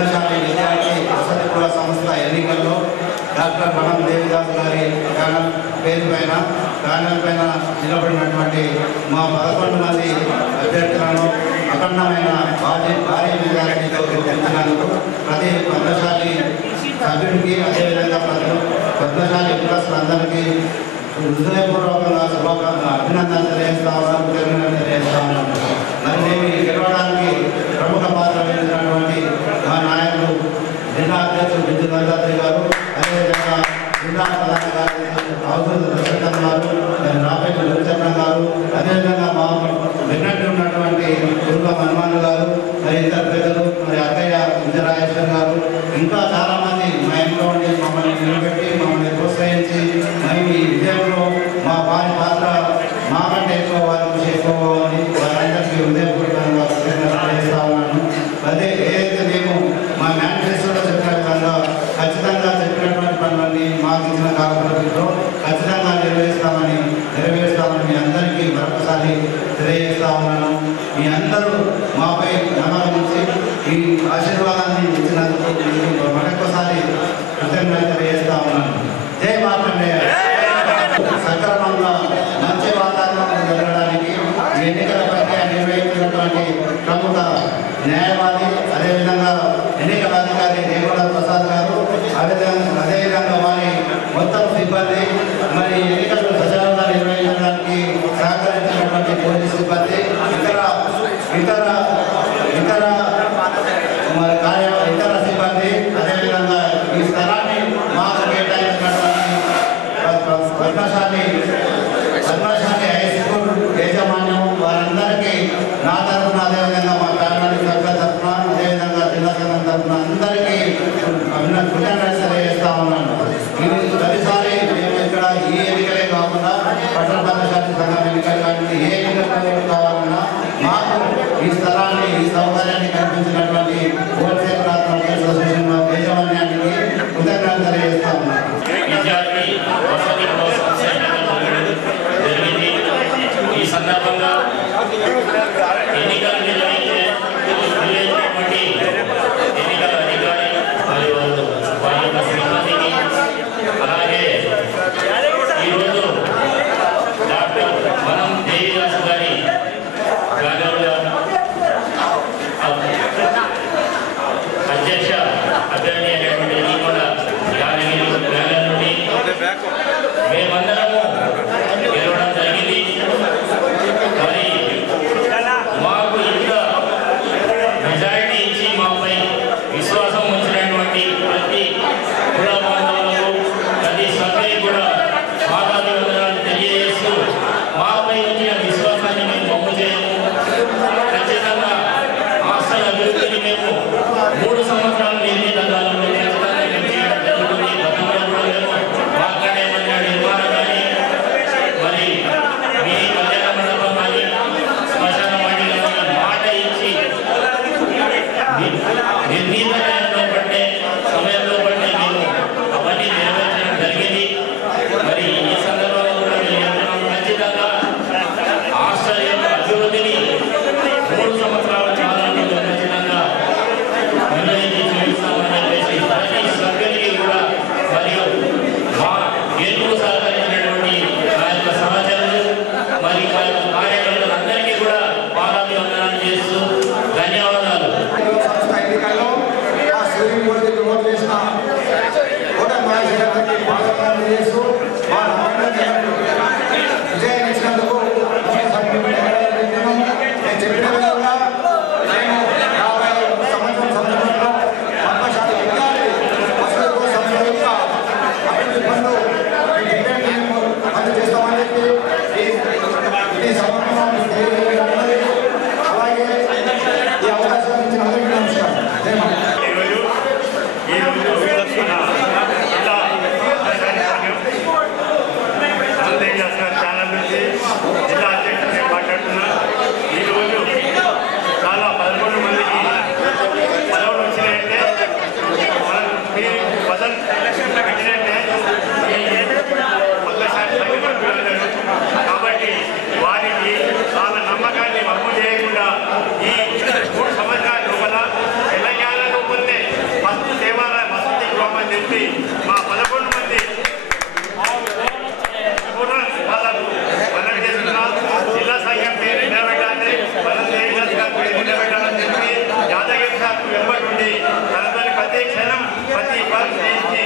ప్రతిభాశాలి విద్యార్థి వసతి కుల సంస్థ ఎన్నికల్లో డాక్టర్ మనం దేవిదాస్ గారి పేరు పైన నిలబడినటువంటి మా 11 మంది అభ్యర్థులను అఖండమైన భారీ మెజారిటీతో గెలిపించినందుకు ప్రతి ప్రతిభాశాలి సభ్యుడికి అదేవిధంగా ప్రతిభాశాలి కులస్తులందరికీ హృదయపూర్వకంగా అభినందన తెలియజేస్తా ఉన్నాను. మరి నేను గెలవడానికి ప్రముఖ పాత్ర వహించినటువంటి మా నాయకులు జిల్లా అధ్యక్షులు బిందు గంగాధరి గారు, అదేవిధంగా జిల్లా ప్రధాన కార్యదర్శి అవసరం దశరథం గారు, రాపేటి రవిచంద్రన్ గారు, అదేవిధంగా మా వెన్నట్టు ఉన్నటువంటి దుర్గ హనుమాన్ గారు, మరి ఇతర పెద్దలు, మరి అక్కయ్య విజయరాజేశ్వర్ గారు, ఇంకా చాలామంది మా ఇంట్లో ఉండి మమ్మల్ని నిలబెట్టి మమ్మల్ని ప్రోత్సహించి మరి ఈ విజయంలో మా వారి పాత్ర మాకంటే ఎక్కువ వారి కృషి ఎక్కువ అని వారందరికీ హృదయపూర్వకంగా చేస్తా ఉన్నాను. అదే ఏదైతే మేము మా మేనిఫెస్టోలో చెప్పిన విధంగా ఖచ్చితంగా చెప్పినటువంటి పనులన్నీ మాకు ఇచ్చిన కార్యక్రమంలో ఖచ్చితంగా నెరవేరుస్తామని మీ అందరికీ మరొకసారి తెలియజేస్తా ఉన్నాను. మీ అందరూ మాపై నమ్మకం ఉంచి ఈ ఆశీర్వాదాన్ని ఇచ్చినందుకు మరొకసారి కృతజ్ఞతలు తెలియజేస్తా ఉన్నాను. జై మార్కండేయ. సక్రమంగా మంచి వాతావరణం జరగడానికి ఎన్నికల ప్రక్రియ నిర్వహించినటువంటి ప్రముఖ న్యాయవాది, అదేవిధంగా ఎన్నికల అధికారి రేవణ ప్రసాద్ గారు, అదేవిధంగా వారి మొత్తం సిబ్బంది, మరి ఎన్నికలు సజావుగా నిర్వహించడానికి సహకరించినటువంటి పోలీసు సిబ్బంది, ఇతర సిబ్బంది, అదేవిధంగా ఈ స్థలాన్ని మాకు కేటాయించినటువంటి పద్మశాలి హై స్కూల్ యాజమాన్యం వారందరికీ నా తరఫున, అదేవిధంగా మా ఫ్యామిలీ సభ్యుల తరఫున, అదేవిధంగా జిల్లా సంఘం తరఫున అందరికీ కృతజ్ఞతలు తెలియజేస్తా ఉన్నాను. ఇది ప్రతిసారి మేము ఇక్కడ ఈ ఎన్నికలే కాకుండా పట్టణ పద్మశాలి సంఘం ఎన్నికలు కానీ ఏ ఎన్నికలు కావాలన్నా మాకు ఈ స్థలాన్ని, ఈ సౌకర్యాన్ని కల్పించినటువంటి హోల్సేల్ కార్పొరేషన్ అసోసియేషన్ యాజమాన్యానికి కృతజ్ఞతలు తెలియజేస్తా ఉన్నాను. ఈ సందర్భంగా ఎన్నికలు నిర్వహించేటువంటి ఎన్నికల అధికారి మరియు చెప్పి మా 11 మంది వాళ్ళకు మనం చేస్తున్నాం. జిల్లా సంఘం పేరు నిలబెట్టాలని, మనం దేవిదాస్ గారి పేరు నిలబెట్టాలని చెప్పి యాదగిరి సార్ వెంబడి ఉండి తనతో ప్రతి క్షణం ప్రతి పని చేయించి